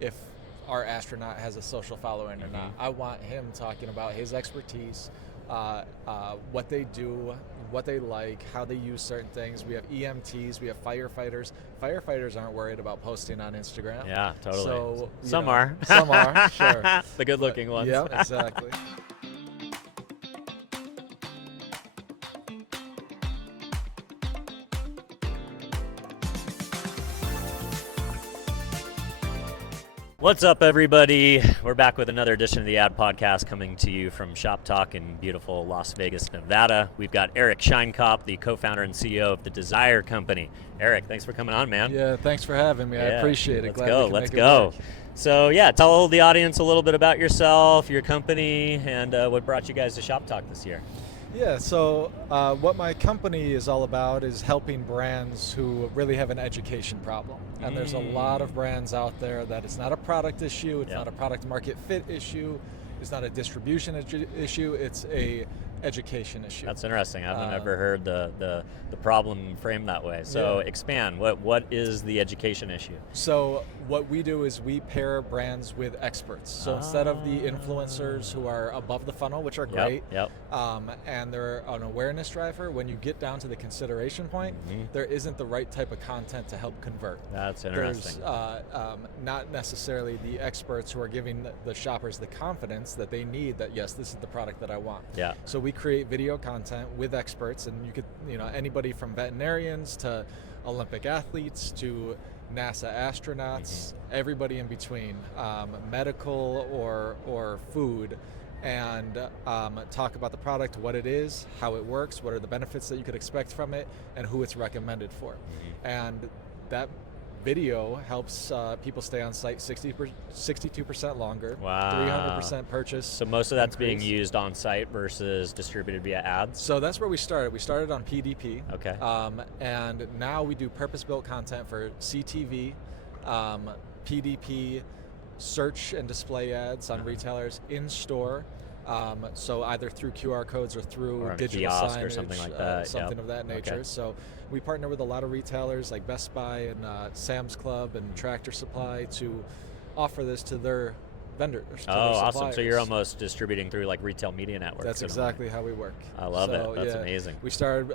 if our astronaut has a social following or not. I want him talking about his expertise, what they do, what they like, how they use certain things. We have EMTs, we have firefighters. Firefighters aren't worried about posting on Instagram. Yeah, totally. So Some are. Some are, sure. The good-looking ones. Yeah, exactly. What's up, everybody? We're back with another edition of the Ad Podcast, coming to you from Shop Talk in beautiful Las Vegas, Nevada. We've got Eric Sheinkop, the co-founder and CEO of the Desire Company. Eric, thanks for coming on, man. Yeah, thanks for having me. I appreciate it. Let's go. So yeah, tell the audience a little bit about yourself, your company, and what brought you guys to Shop Talk this year. Yeah, so what my company is all about is helping brands who really have an education problem. And there's a lot of brands out there that it's not a product issue, it's not a product market fit issue, it's not a distribution issue, it's a education issue. That's interesting. I've never heard the problem framed that way. So expand. What is the education issue? So what we do is we pair brands with experts. So instead of the influencers who are above the funnel, which are great, and they're an awareness driver, when you get down to the consideration point, there isn't the right type of content to help convert. That's interesting. There's not necessarily the experts who are giving the shoppers the confidence that they need that, yes, this is the product that I want. Yeah. So we create video content with experts, and you could, anybody from veterinarians to Olympic athletes to NASA astronauts, everybody in between, medical or food, and talk about the product, what it is, how it works, what are the benefits that you could expect from it, and who it's recommended for. And that video helps people stay on site 62% longer. Wow. 300% purchase. So most of that's being used on site versus distributed via ads? So that's where we started. We started on PDP. Okay. And now we do purpose-built content for CTV, PDP, search and display ads on retailers in store. So either through QR codes or through or digital signage or something like that. Something of that nature. Okay. So we partner with a lot of retailers like Best Buy and Sam's Club and Tractor Supply to offer this to their vendors. Oh, awesome. So you're almost distributing through like retail media networks. That's exactly how we work. I love it. That's amazing. We started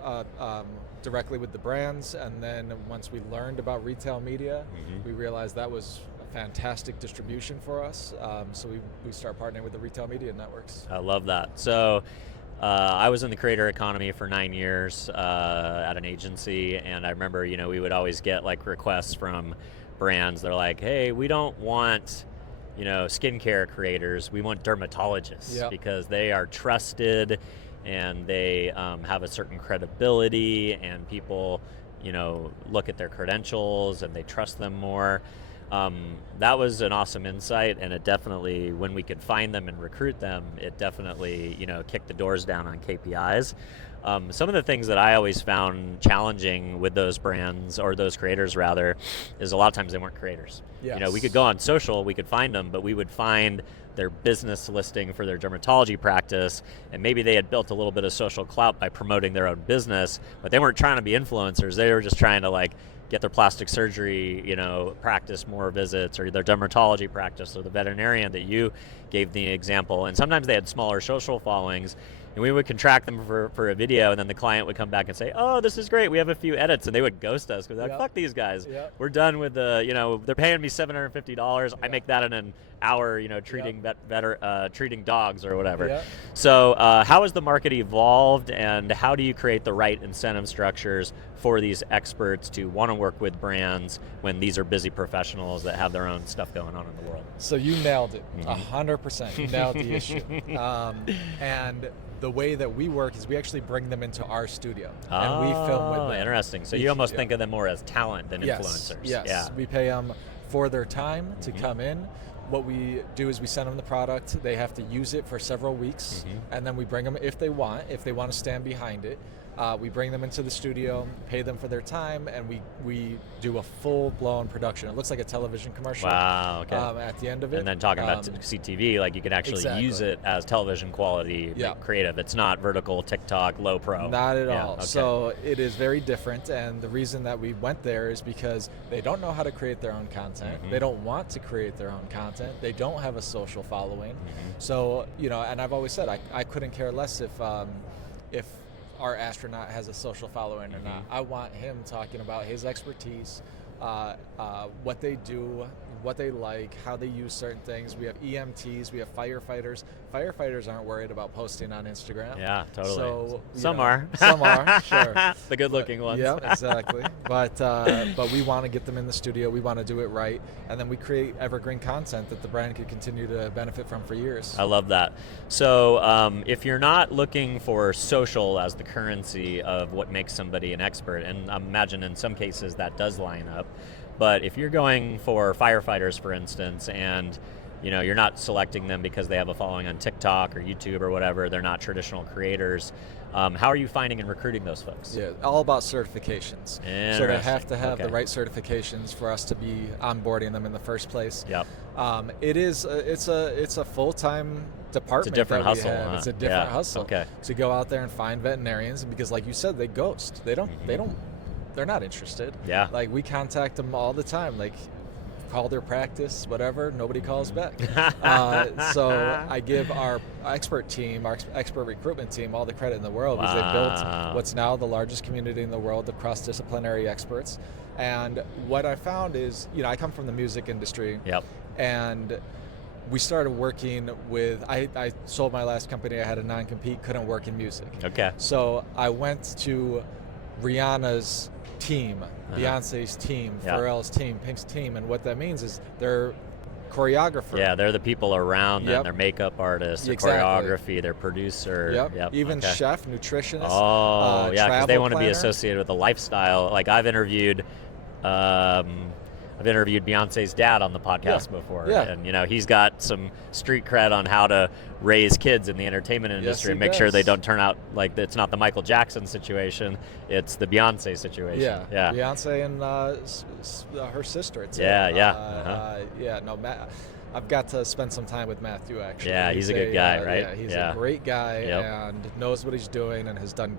directly with the brands, and then once we learned about retail media, we realized that was fantastic distribution for us, so we start partnering with the retail media networks. I love that. So I was in the creator economy for 9 years at an agency, and I remember we would always get like requests from brands. They're like, hey, we don't want skincare creators, we want dermatologists because they are trusted and they have a certain credibility, and people look at their credentials and they trust them more. That was an awesome insight, and it definitely, when we could find them and recruit them, it definitely, kicked the doors down on KPIs. Some of the things that I always found challenging with those brands, or those creators rather, is a lot of times they weren't creators. Yes. We could go on social, we could find them, but we would find their business listing for their dermatology practice, and maybe they had built a little bit of social clout by promoting their own business, but they weren't trying to be influencers. They were just trying to get their plastic surgery, practice more visits, or their dermatology practice, or the veterinarian that you gave the example. And sometimes they had smaller social followings, and we would contract them for a video, and then the client would come back and say, oh, this is great, we have a few edits, and they would ghost us because fuck these guys. We're done with they're paying me $750. I make that in an hour, treating treating dogs or whatever. So how has the market evolved, and how do you create the right incentive structures for these experts to want to work with brands when these are busy professionals that have their own stuff going on in the world? So you nailed it, 100%. You nailed the issue. And the way that we work is we actually bring them into our studio and we film with them. Interesting. So you almost think of them more as talent than influencers. Yes. Yeah. We pay them for their time to come in. What we do is we send them the product. They have to use it for several weeks, and then we bring them if they want to stand behind it. We bring them into the studio, pay them for their time, and we do a full-blown production. It looks like a television commercial. Wow, okay. At the end of it. And then talking about CTV, like you can actually use it as television quality creative. It's not vertical TikTok, low pro. Not at all. Okay. So it is very different, and the reason that we went there is because they don't know how to create their own content. They don't want to create their own content. They don't have a social following. So, and I've always said I couldn't care less if our astronaut has a social following or not. I want him talking about his expertise, what they do, what they like, how they use certain things. We have EMTs, we have firefighters. Firefighters aren't worried about posting on Instagram. Yeah, totally. So some are. Some are, sure. The good-looking ones. Yeah, exactly. But we want to get them in the studio. We want to do it right, and then we create evergreen content that the brand could continue to benefit from for years. I love that. So if you're not looking for social as the currency of what makes somebody an expert, and I imagine in some cases that does line up, but if you're going for firefighters, for instance, and you're not selecting them because they have a following on TikTok or YouTube or whatever, they're not traditional creators, how are you finding and recruiting those folks? Yeah, all about certifications. So they have to have the right certifications for us to be onboarding them in the first place. Yep. It's a full-time department. It's a different hustle. Huh? It's a different hustle to go out there and find veterinarians, because like you said, they ghost. They're not interested. Yeah. Like, we contact them all the time. Like, call their practice, whatever, nobody calls back. So I give our expert team, our expert recruitment team, all the credit in the world, because they built what's now the largest community in the world of cross-disciplinary experts. And what I found is, I come from the music industry. Yep. And we started working with, I sold my last company, I had a non-compete, couldn't work in music. Okay. So I went to Rihanna's team, Beyonce's team, Pharrell's team, Pink's team, and what that means is they're choreographer. Yeah, they're the people around them. Their makeup artist, their choreography, their producer. Even chef, nutritionist. Oh, yeah, because they want to be planner. associated with a lifestyle. Like I've interviewed Beyonce's dad on the podcast before, and he's got some street cred on how to raise kids in the entertainment industry and make sure they don't turn out like it's not the Michael Jackson situation, it's the Beyonce situation. Yeah. Beyonce and her sister. Matt. I've got to spend some time with Matthew, actually. Yeah, he's a good guy, right? Yeah, he's a great guy and knows what he's doing and has done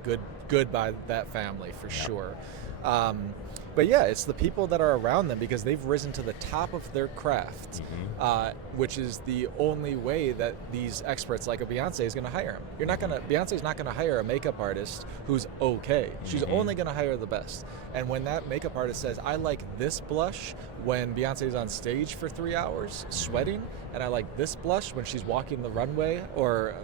good by that family for sure. But yeah, it's the people that are around them, because they've risen to the top of their craft, which is the only way that these experts like a Beyonce is going to hire him. Beyonce's not going to hire a makeup artist who's okay. She's only going to hire the best. And when that makeup artist says, I like this blush when Beyonce's on stage for 3 hours sweating, and I like this blush when she's walking the runway or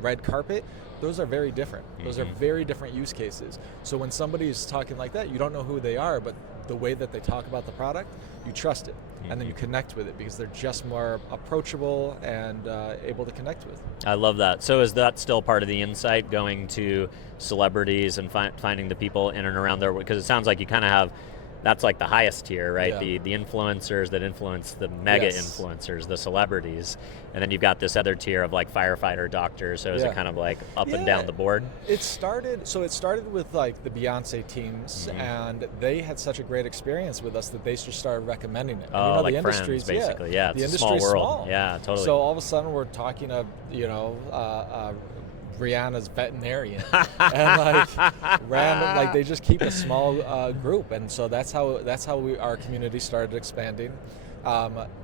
red carpet, those are very different. Those are very different use cases. So when somebody's talking like that, you don't know who they are, but the way that they talk about the product, you trust it. And then you connect with it because they're just more approachable and able to connect with. I love that. So is that still part of the insight, going to celebrities and finding the people in and around there? Because it sounds like you kind of have, that's like the highest tier, right? Yeah. The influencers that influence the mega influencers, the celebrities. And then you've got this other tier of like firefighter, doctors. So is it kind of like up and down the board? It started with like the Beyonce teams, and they had such a great experience with us that they just started recommending it. Oh, like the friends, basically. Yeah, the it's a small industry's world. Small. Yeah, totally. So all of a sudden we're talking to, Rihanna's veterinarian, and like random, like they just keep a small group, and so that's how our community started expanding.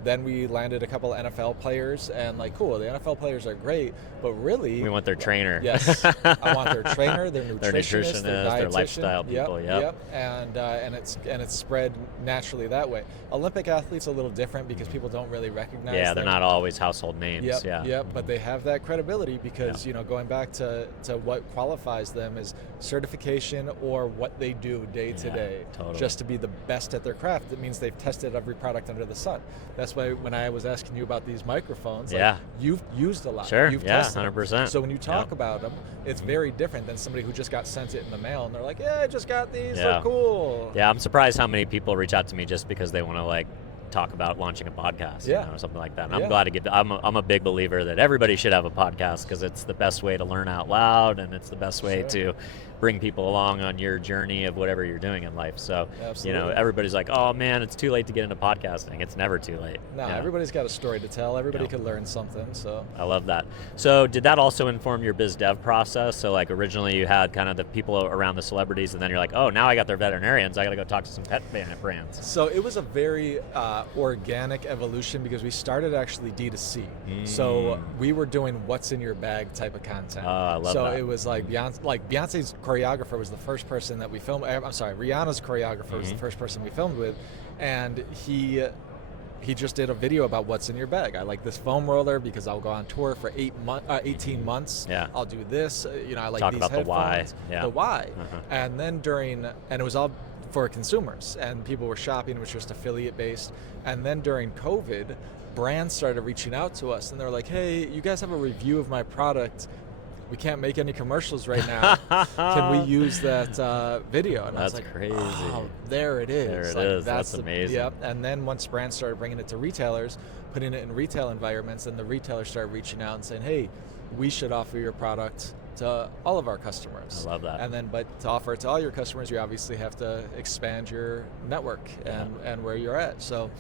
Then we landed a couple of NFL players, and like, cool, the NFL players are great, but really, we want their trainer. Yes, I want their trainer, their nutritionist, their lifestyle people. Yep. And it's spread naturally that way. Olympic athletes a little different because people don't really recognize. Yeah, them. they're not always household names. Yep. But they have that credibility because going back to what qualifies them is certification or what they do day to day, just to be the best at their craft. It means they've tested every product under the sun. That's why when I was asking you about these microphones, like, you've used a lot. Sure. You've tested 100%. So when you talk about them, it's very different than somebody who just got sent it in the mail and they're like, yeah, I just got these. They're cool. Yeah, I'm surprised how many people reach out to me just because they want to like talk about launching a podcast, Yeah. or something like that. And Yeah. I'm glad to get. I'm a big believer that everybody should have a podcast because it's the best way to learn out loud, and it's the best way to bring people along on your journey of whatever you're doing in life. So, Absolutely. everybody's like, oh man, it's too late to get into podcasting. It's never too late. No, Yeah. everybody's got a story to tell. Everybody could learn something. So I love that. So did that also inform your biz dev process? So like originally you had kind of the people around the celebrities, and then you're like, oh, now I got their veterinarians. I got to go talk to some pet brands. So it was a very organic evolution because we started actually D2C. So we were doing what's in your bag type of content. I love so that. it was like Beyonce's choreographer was the first person that we filmed. I'm sorry, Rihanna's choreographer was the first person we filmed with, and he just did a video about what's in your bag. I like this foam roller because I'll go on tour for 18 months. Yeah. I'll do this. I like Talk these about the headphones. why. Yeah. The why. Uh-huh. And then and it was all for consumers, and people were shopping. It was just affiliate based. And then during COVID, brands started reaching out to us, and they were like, "Hey, you guys have a review of my product. We can't make any commercials right now. Can we use that video?" And I was That's like, crazy. "Oh, there it is. There it Like, is. That's amazing. Yep. And then once brands started bringing it to retailers, putting it in retail environments, and the retailers started reaching out and saying, "Hey, we should offer your product to all of our customers." I love that. And then, but to offer it to all your customers, you obviously have to expand your network and where you're at. So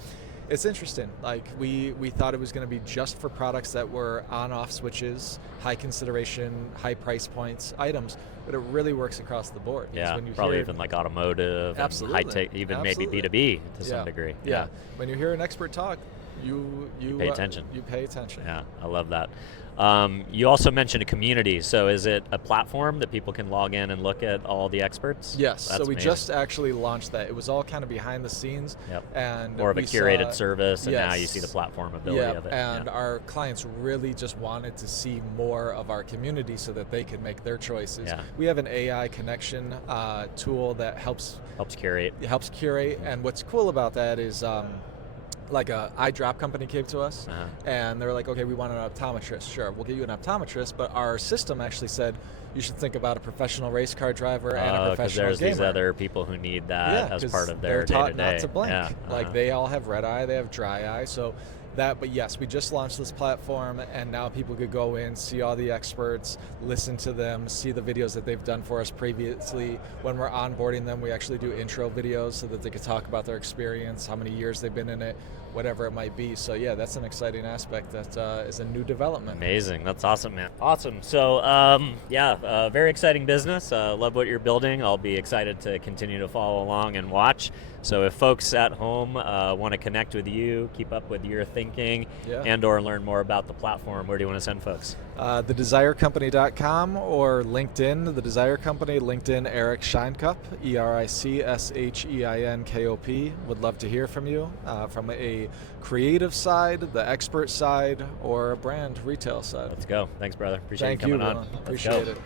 it's interesting. Like we thought it was going to be just for products that were on-off switches, high consideration, high price points items, but it really works across the board. Yeah, When you probably hear, even like automotive, Absolutely. and high tech, even Absolutely. maybe B2B to some degree. Yeah. When you hear an expert talk, you pay attention. You pay attention. Yeah, I love that. You also mentioned a community. So is it a platform that people can log in and look at all the experts? Yes. That's So we amazing. just actually launched that. It was all kind of behind the scenes. Yep. And More of a we curated saw- service, and now you Yes. see the platform ability of it. And our clients really just wanted to see more of our community so that they could make their choices. Yeah. We have an AI connection tool that helps curate. And what's cool about that is like a eye drop company came to us, and they were like, okay, we want an optometrist. Sure, we'll get you an optometrist, but our system actually said you should think about a professional race car driver and a professional there's gamer. these other people who need that as 'cause part of their they're taught day-to-day. not to blink. Yeah. Like they all have red eye, they have dry eye, so that. But yes, we just launched this platform, and now people could go in, see all the experts, listen to them, see the videos that they've done for us previously. When we're onboarding them, we actually do intro videos so that they could talk about their experience, how many years they've been in it, whatever it might be. So yeah, that's an exciting aspect that is a new development. Amazing. That's awesome, man. Awesome. So, very exciting business. Love what you're building. I'll be excited to continue to follow along and watch. So if folks at home want to connect with you, keep up with your thinking, and or learn more about the platform, where do you want to send folks? TheDesireCompany.com or LinkedIn, The Desire Company, LinkedIn, Eric Sheinkop, EricSheinkop. Would love to hear from you from a creative side, the expert side, or a brand retail side. Let's go. Thanks, brother. Appreciate Thank you you, coming on. Dylan. Let's Appreciate go. it.